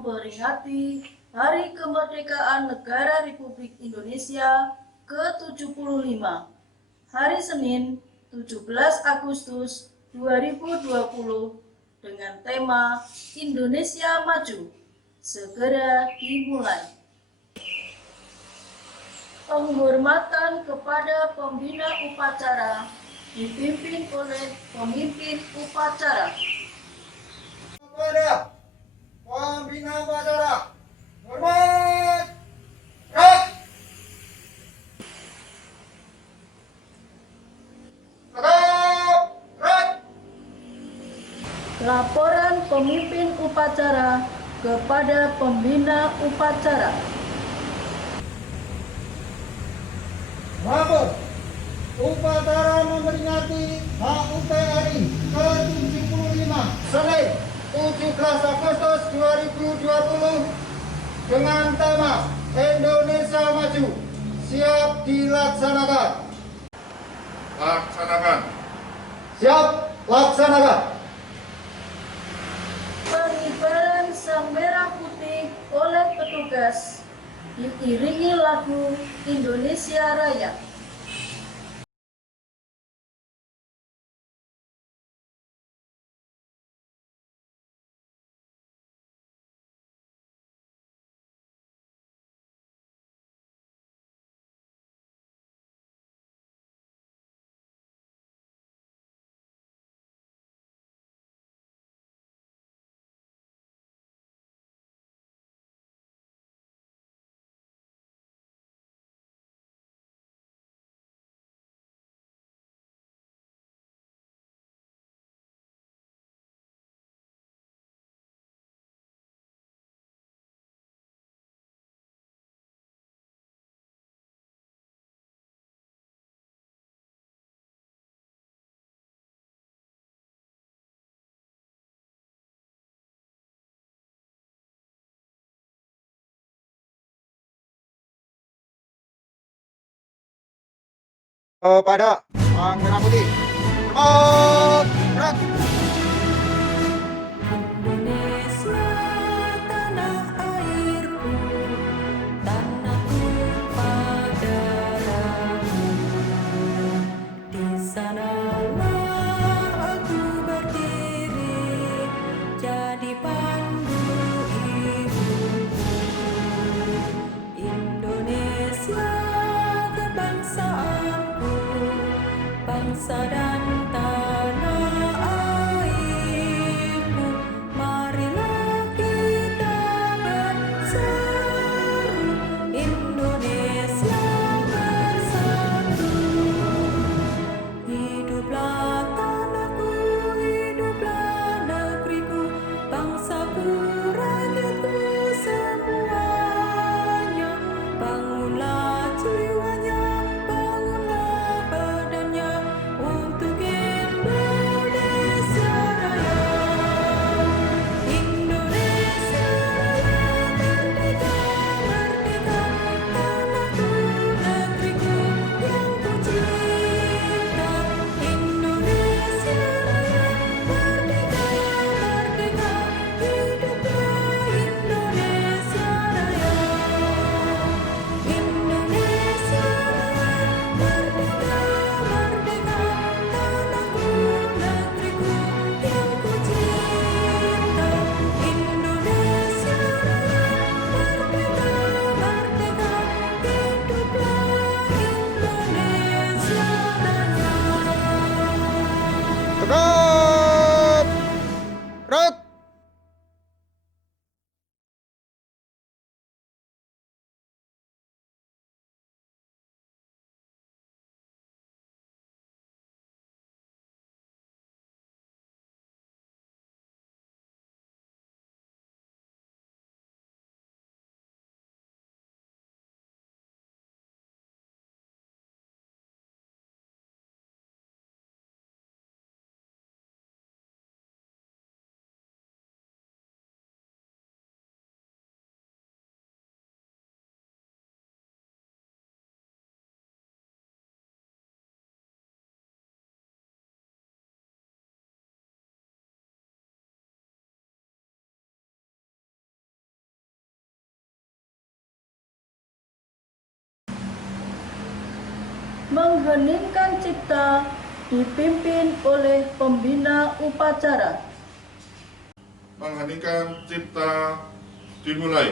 memperingati Hari Kemerdekaan Negara Republik Indonesia ke-75, hari Senin 17 Agustus 2020 dengan tema Indonesia Maju, segera dimulai. Penghormatan kepada pembina upacara dipimpin oleh pemimpin upacara. Kepada pembina upacara, hormat, gerak. Tegap, gerak. Laporan pemimpin upacara kepada pembina upacara. Lapor, upacara memperingati HUT RI ke-75 Senin 17 Agustus 2020 dengan tema Indonesia Maju, siap dilaksanakan. Laksanakan. Siap laksanakan. Pengibaran sang merah putih oleh petugas diiringi lagu Indonesia Raya. Kepada Sang Merah Putih, hormat, gerak. Indonesia tanah airku, tanah tumpah darahku. Di sanalah aku berdiri, jadi pandu ibuku. Indonesia kebangsaanku, bangsa dan tanah mengheningkan cipta dipimpin oleh pembina upacara. Mengheningkan cipta dimulai.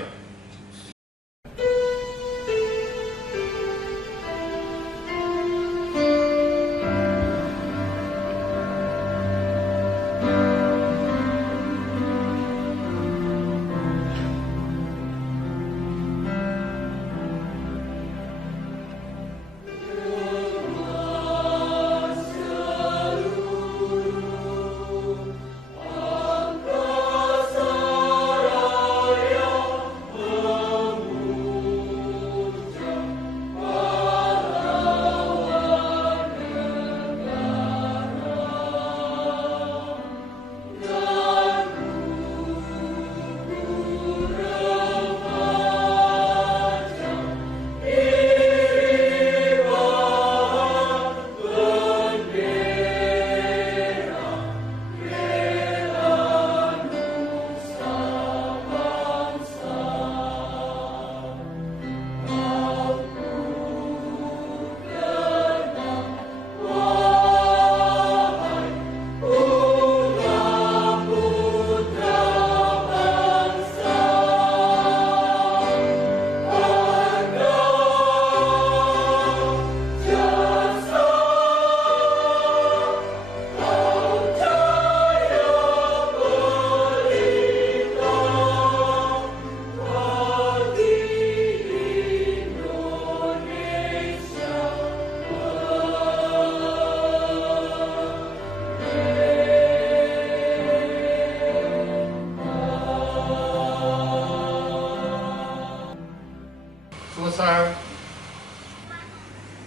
Selesai.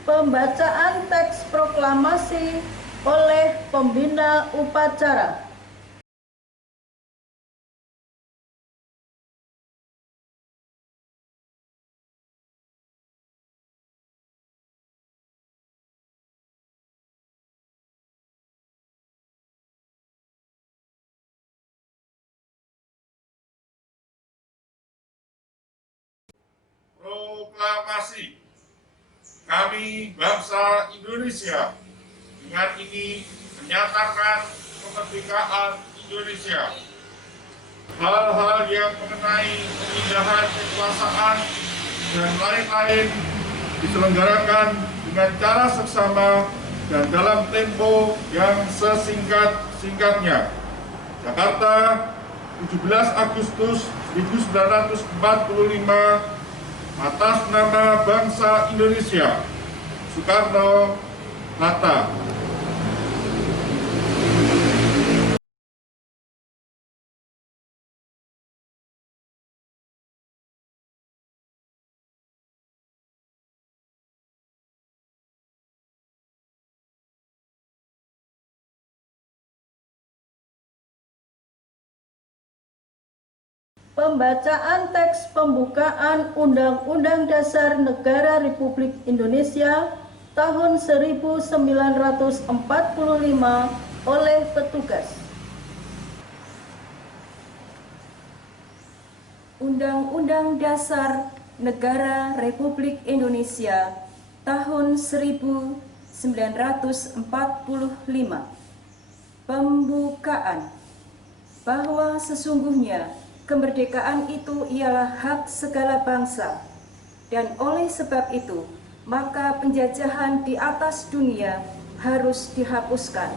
Pembacaan teks proklamasi oleh pembina upacara. Proklamasi. Kami bangsa Indonesia dengan ini menyatakan kemerdekaan Indonesia. Hal-hal yang mengenai pemindahan kekuasaan dan lain-lain diselenggarakan dengan cara seksama dan dalam tempo yang sesingkat-singkatnya. Jakarta, 17 Agustus 1945, atas nama bangsa Indonesia, Soekarno-Hatta. Pembacaan teks pembukaan Undang-Undang Dasar Negara Republik Indonesia tahun 1945 oleh petugas. Undang-Undang Dasar Negara Republik Indonesia tahun 1945. Pembukaan. Bahwa sesungguhnya kemerdekaan itu ialah hak segala bangsa, dan oleh sebab itu, maka penjajahan di atas dunia harus dihapuskan,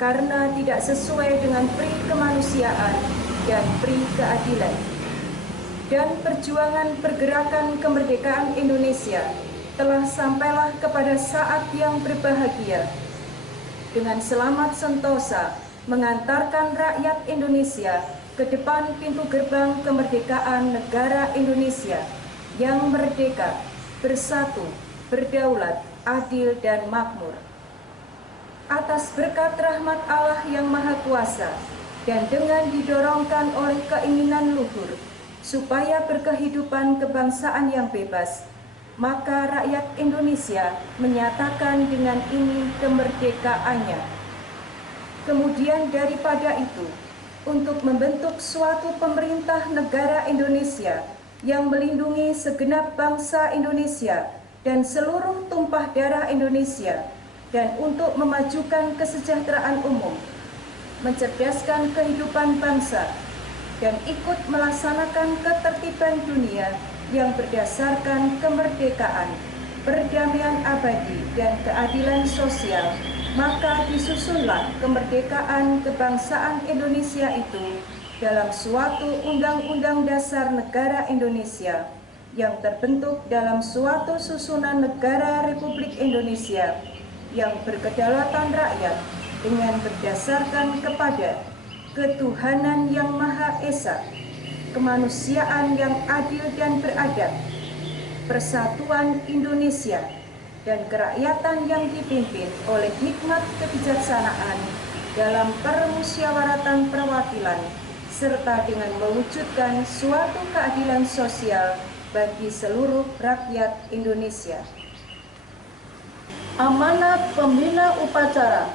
karena tidak sesuai dengan pri kemanusiaan dan pri keadilan. Dan perjuangan pergerakan kemerdekaan Indonesia telah sampailah kepada saat yang berbahagia, dengan selamat sentosa mengantarkan rakyat Indonesia ke depan pintu gerbang kemerdekaan negara Indonesia yang merdeka, bersatu, berdaulat, adil, dan makmur. Atas berkat rahmat Allah yang Maha Kuasa dan dengan didorongkan oleh keinginan luhur supaya berkehidupan kebangsaan yang bebas, maka rakyat Indonesia menyatakan dengan ini kemerdekaannya. Kemudian daripada itu, untuk membentuk suatu pemerintah negara Indonesia yang melindungi segenap bangsa Indonesia dan seluruh tumpah darah Indonesia, dan untuk memajukan kesejahteraan umum, mencerdaskan kehidupan bangsa, dan ikut melaksanakan ketertiban dunia yang berdasarkan kemerdekaan, perdamaian abadi, dan keadilan sosial, maka disusunlah kemerdekaan kebangsaan Indonesia itu dalam suatu Undang-Undang Dasar Negara Indonesia yang terbentuk dalam suatu susunan negara Republik Indonesia yang berkedaulatan rakyat dengan berdasarkan kepada ketuhanan yang Maha Esa, kemanusiaan yang adil dan beradab, persatuan Indonesia, dan kerakyatan yang dipimpin oleh hikmat kebijaksanaan dalam permusyawaratan perwakilan, serta dengan mewujudkan suatu keadilan sosial bagi seluruh rakyat Indonesia. Amanat Pembina Upacara.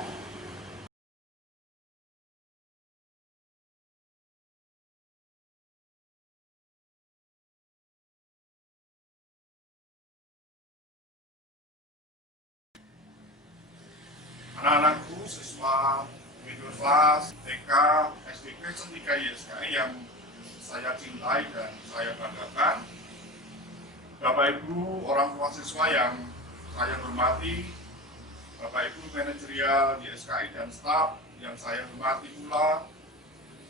Anak-anakku, siswa middle class, TK, SD Kristen 3 YSKI yang saya cintai dan saya banggakan, Bapak Ibu orang tua siswa yang saya hormati, Bapak Ibu manajerial YSKI dan staf yang saya hormati pula,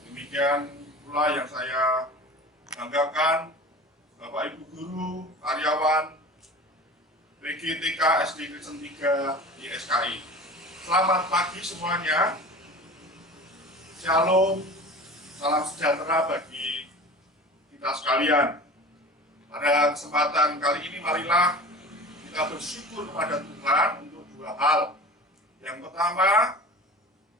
demikian pula yang saya banggakan, Bapak Ibu guru, karyawan, PG TK SD Kristen 3 YSKI. Selamat pagi semuanya. Shalom, salam sejahtera bagi kita sekalian. Pada kesempatan kali ini marilah kita bersyukur kepada Tuhan untuk dua hal. Yang pertama,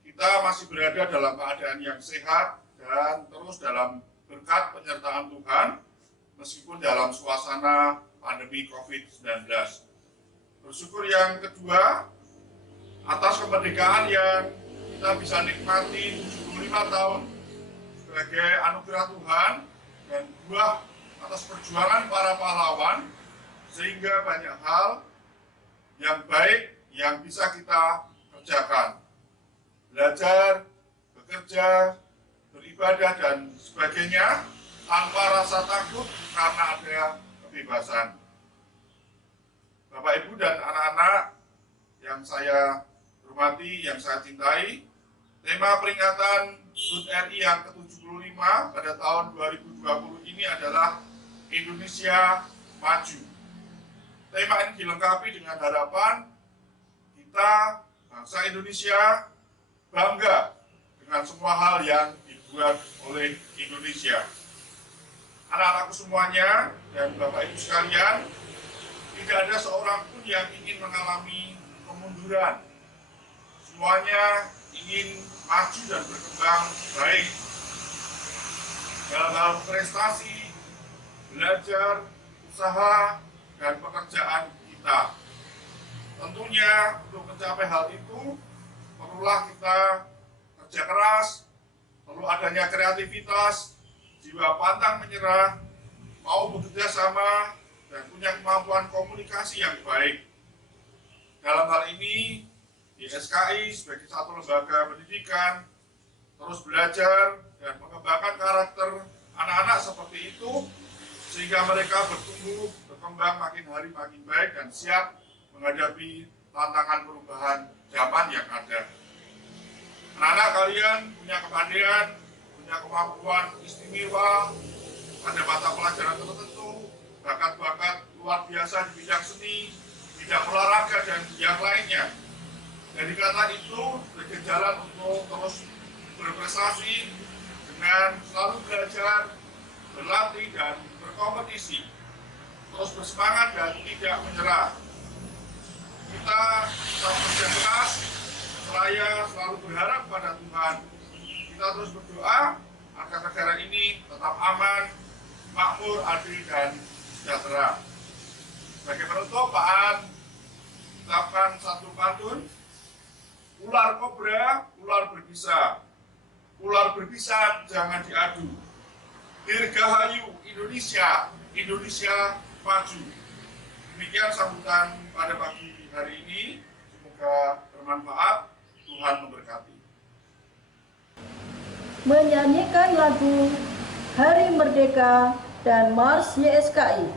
kita masih berada dalam keadaan yang sehat dan terus dalam berkat penyertaan Tuhan meskipun dalam suasana pandemi COVID-19. Bersyukur yang kedua, atas kemerdekaan yang kita bisa nikmati 75 tahun sebagai anugerah Tuhan dan buah atas perjuangan para pahlawan, sehingga banyak hal yang baik yang bisa kita kerjakan. Belajar, bekerja, beribadah, dan sebagainya tanpa rasa takut karena ada kebebasan. Bapak, Ibu, dan anak-anak yang saya hormati, yang saya cintai, tema peringatan HUT RI yang ke-75 pada tahun 2020 ini adalah Indonesia Maju. Tema ini dilengkapi dengan harapan kita, bangsa Indonesia, bangga dengan semua hal yang dibuat oleh Indonesia. Anak-anakku semuanya dan Bapak Ibu sekalian, tidak ada seorang pun yang ingin mengalami kemunduran. Semuanya ingin maju dan berkembang baik dalam hal prestasi, belajar, usaha, dan pekerjaan kita. Tentunya untuk mencapai hal itu perlulah kita kerja keras, perlu adanya kreativitas, jiwa pantang menyerah, mau bekerja sama, dan punya kemampuan komunikasi yang baik. Dalam hal ini, YSKI sebagai satu lembaga pendidikan terus belajar dan mengembangkan karakter anak-anak seperti itu sehingga mereka bertumbuh, berkembang makin hari makin baik dan siap menghadapi tantangan perubahan zaman yang ada. Anak-anak kalian punya kepandaian, punya kemampuan istimewa, ada mata pelajaran tertentu, bakat-bakat luar biasa di bidang seni, bidang olahraga, dan yang lainnya. Dari kata itu, sebagai jalan untuk terus berprestasi dengan selalu belajar, berlatih, dan berkompetisi. Terus bersemangat dan tidak menyerah. Kita bekerja keras, seraya selalu berharap pada Tuhan. Kita terus berdoa agar negara ini tetap aman, makmur, adil, dan sejahtera. Sebagai penutup, Pak An ucapkan satu pantun. Ular kobra, ular berbisa. Ular berbisa jangan diadu. Dirgahayu Indonesia, Indonesia maju. Demikian sambutan pada pagi hari ini. Semoga bermanfaat. Tuhan memberkati. Menyanyikan lagu Hari Merdeka dan Mars YSKI.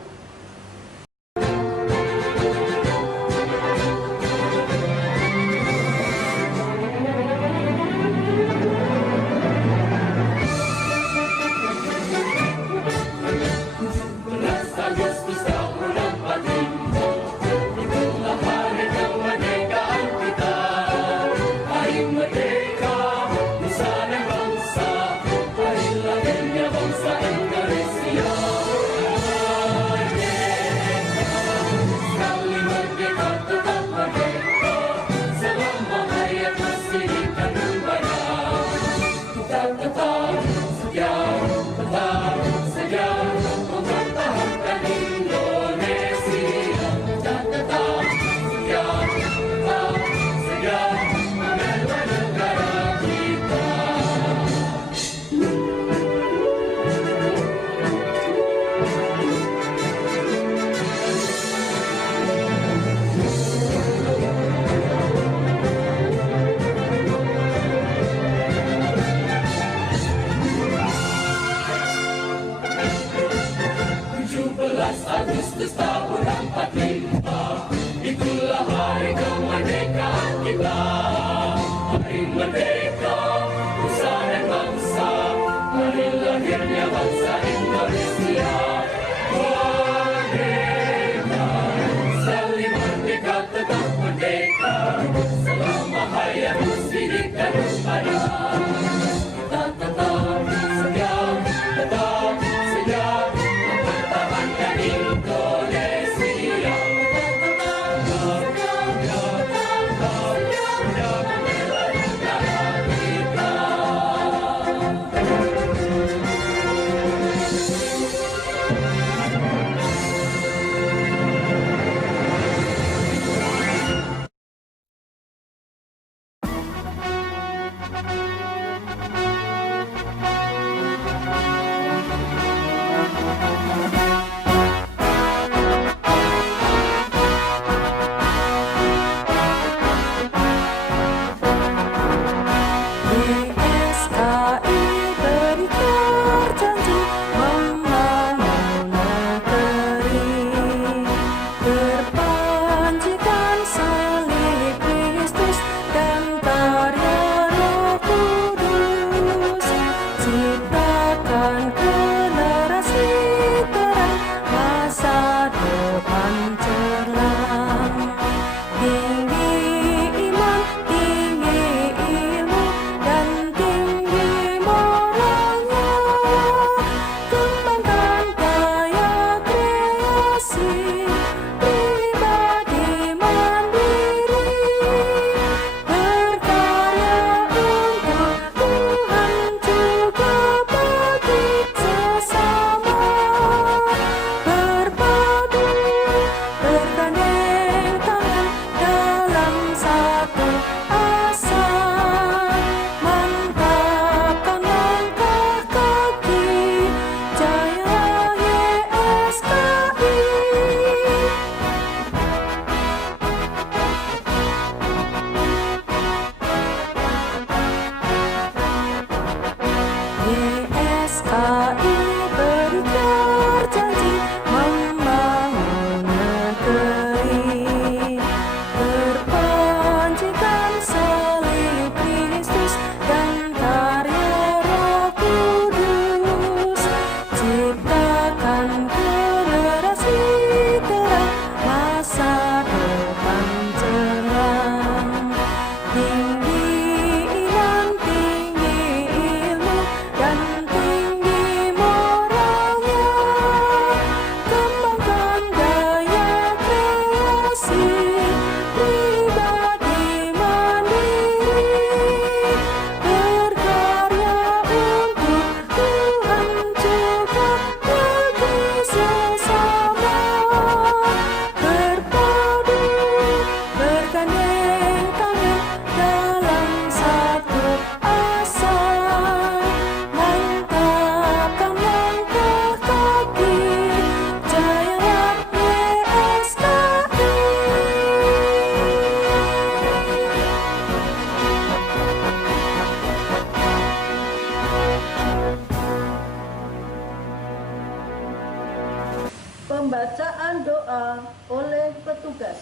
doa oleh petugas.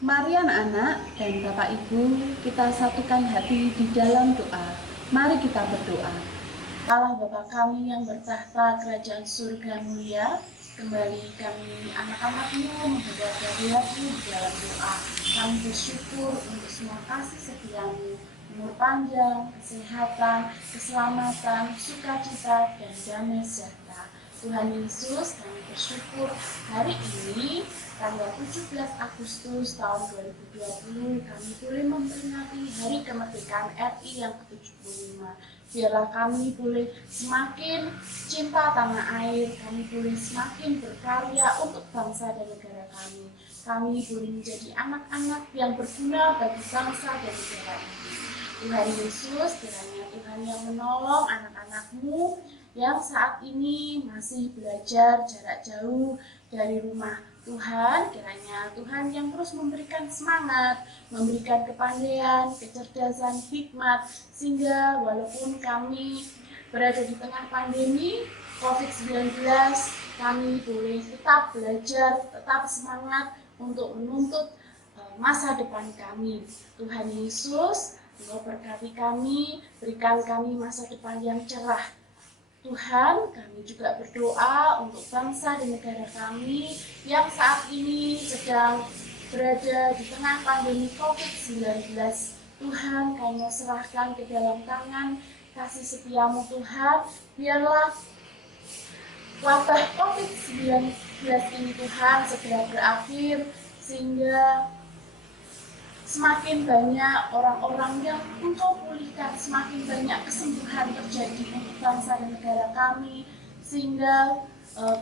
Mari anak-anak dan Bapak Ibu, kita satukan hati di dalam doa. Mari kita berdoa. Allah Bapa kami yang bertahta kerajaan surga mulia, kembali kami anak-anak-Mu menghadap hati di dalam doa. Kami bersyukur untuk semua kasih setia-Mu, umur panjang, kesehatan, keselamatan, sukacita, dan damai sejahtera. Tuhan Yesus, kami bersyukur hari ini tanggal 17 Agustus tahun 2020 kami boleh memperingati Hari Kemerdekaan RI yang ke-75. Biarlah kami boleh semakin cinta tanah air, kami boleh semakin berkarya untuk bangsa dan negara kami. Kami boleh menjadi anak-anak yang berguna bagi bangsa dan negara ini. Tuhan Yesus, kiranya Tuhan yang menolong anak-anak-Mu yang saat ini masih belajar jarak jauh dari rumah. Tuhan, kiranya Tuhan yang terus memberikan semangat, memberikan kepandaian, kecerdasan, hikmat, sehingga walaupun kami berada di tengah pandemi COVID-19, kami boleh tetap belajar, tetap semangat untuk menuntut masa depan kami. Tuhan Yesus, Engkau berkati kami, berikan kami masa depan yang cerah. Tuhan, kami juga berdoa untuk bangsa dan negara kami yang saat ini sedang berada di tengah pandemi COVID-19. Tuhan, kami serahkan ke dalam tangan kasih setia-Mu Tuhan. Biarlah wabah COVID-19 ini Tuhan segera berakhir, sehingga semakin banyak orang-orang yang Engkau pulihkan, semakin banyak kesembuhan terjadi untuk bangsa dan negara kami, sehingga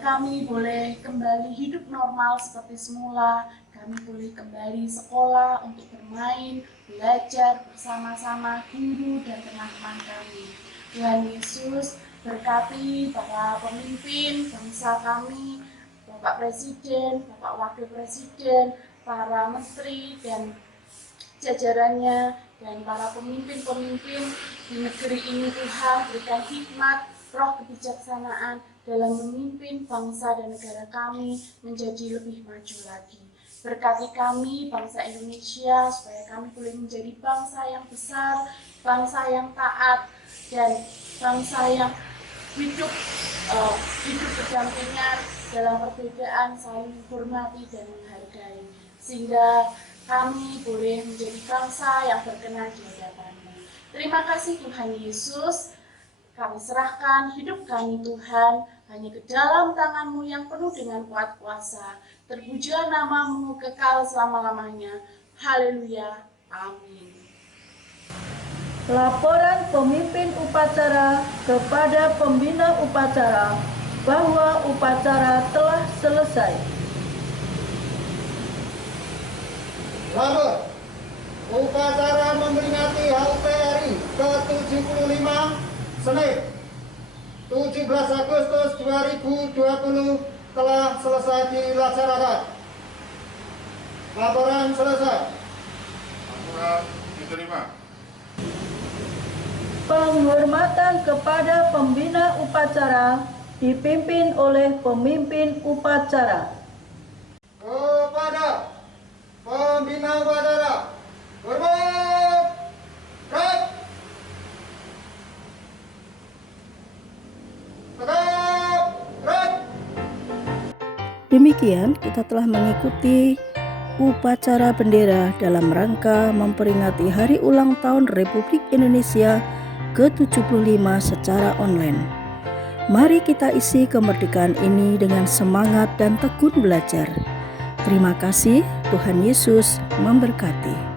kami boleh kembali hidup normal seperti semula. Kami boleh kembali sekolah untuk bermain, belajar bersama-sama guru dan teman-teman kami. Tuhan Yesus, berkati para pemimpin bangsa kami, Bapak Presiden, Bapak Wakil Presiden, para menteri dan jajarannya, dan para pemimpin-pemimpin di negeri ini. Tuhan, berikan hikmat, roh kebijaksanaan dalam memimpin bangsa dan negara kami menjadi lebih maju lagi. Berkati kami, bangsa Indonesia, supaya kami boleh menjadi bangsa yang besar, bangsa yang taat, dan bangsa yang hidup berdampingan dalam perbedaan, saling menghormati dan menghargai, sehingga kami boleh menjadi bangsa yang berkenan di hadapan-Mu. Terima kasih Tuhan Yesus, kami serahkan hidup kami Tuhan hanya ke dalam tangan-Mu yang penuh dengan kuat kuasa. Terpujilah nama-Mu kekal selama-lamanya. Haleluya. Amin. Laporan pemimpin upacara kepada pembina upacara bahwa upacara telah selesai. Lalu, upacara memperingati HUT RI ke-75 Senin 17 Agustus 2020 telah selesai dilaksanakan. Laporan selesai. Laporan diterima. Penghormatan kepada pembina upacara dipimpin oleh pemimpin upacara. Kepada pembina upacara, hormat, gerak, tegap, gerak. Demikian kita telah mengikuti upacara bendera dalam rangka memperingati Hari Ulang Tahun Republik Indonesia ke-75 secara online. Mari kita isi kemerdekaan ini dengan semangat dan tekun belajar. Terima kasih, Tuhan Yesus memberkati.